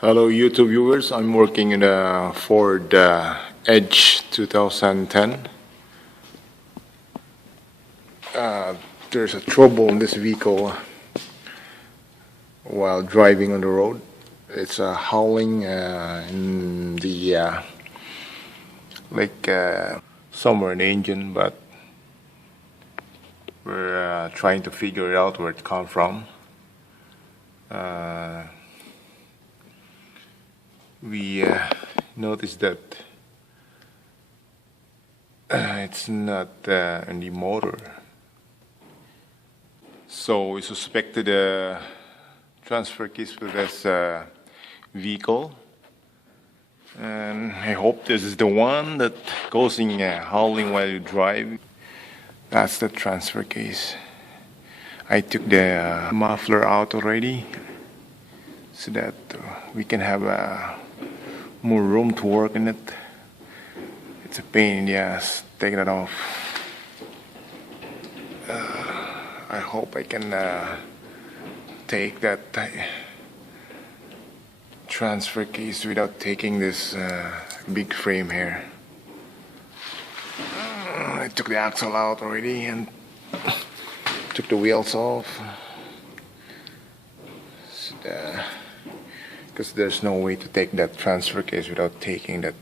Hello YouTube viewers, I'm working in a Ford Edge 2010. There's a trouble in this vehicle while driving on the road. It's a howling in the somewhere in the engine, but we're trying to figure out where it comes from. We noticed that it's not in the motor, so we suspected a transfer case for this vehicle, and I hope this is the one that goes in howling while you drive. That's the transfer case. I took the muffler out already so that we can have more room to work in it. It's a pain in the ass taking it off. I hope I can take that transfer case without taking this big frame here. I took the axle out already and took the wheels off. Because there's no way to take that transfer case without taking that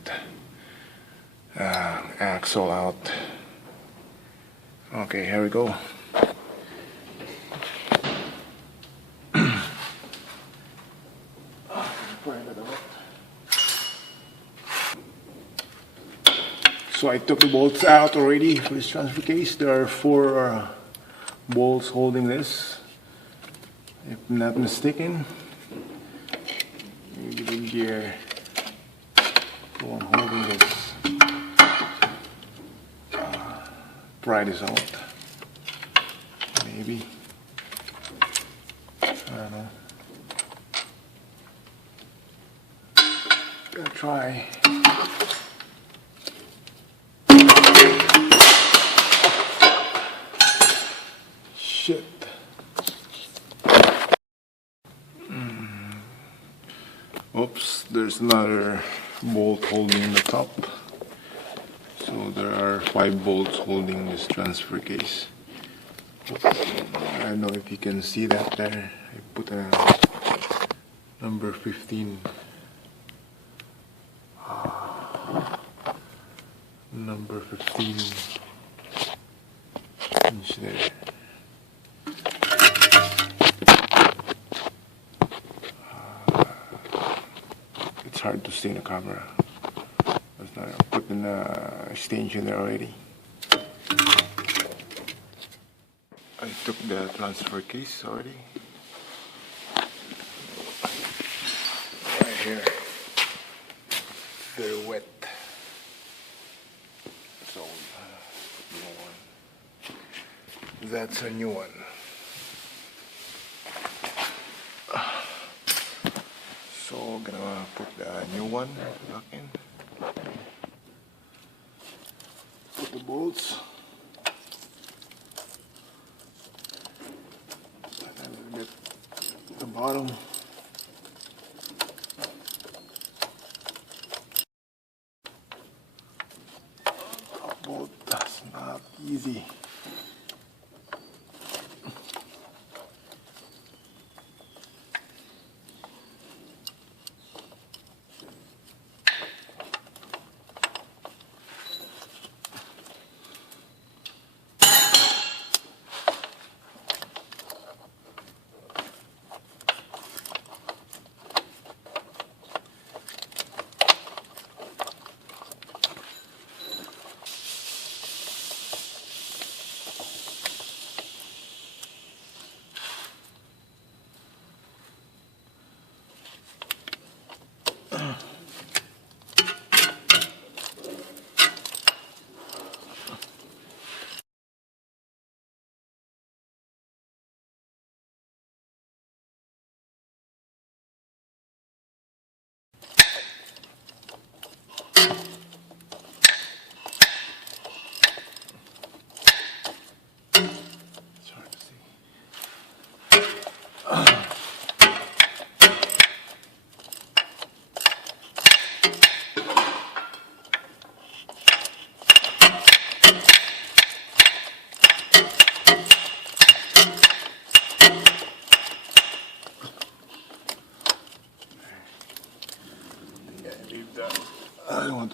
axle out. Okay, here we go. So I took the bolts out already for this transfer case. There are 4 bolts holding this, if I'm not mistaken. Maybe the gear, the one holding this, pry this out. Maybe, I don't know. Gonna try. Shit. Oops, there's another bolt holding the top. So there are 5 bolts holding this transfer case. I don't know if you can see that there. I put a number 15. Number 15 inch there. It's hard to see in the camera. I put in a extension there already. I took the transfer case already. Right here. They're wet. So, new one. That's a new one. So, gonna put the new one back in. Put the bolts. And then we'll get the bottom. Bolt, that's not easy.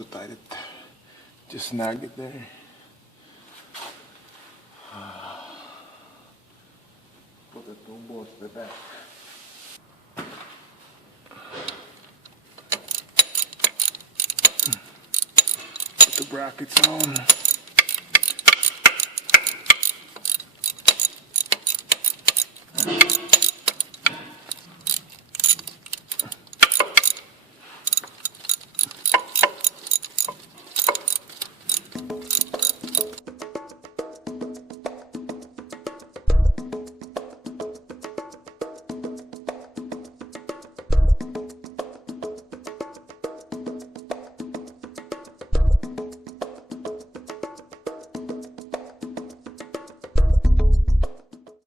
to tight it. Just snag it there. Put the two bolts at the back. Put the brackets on.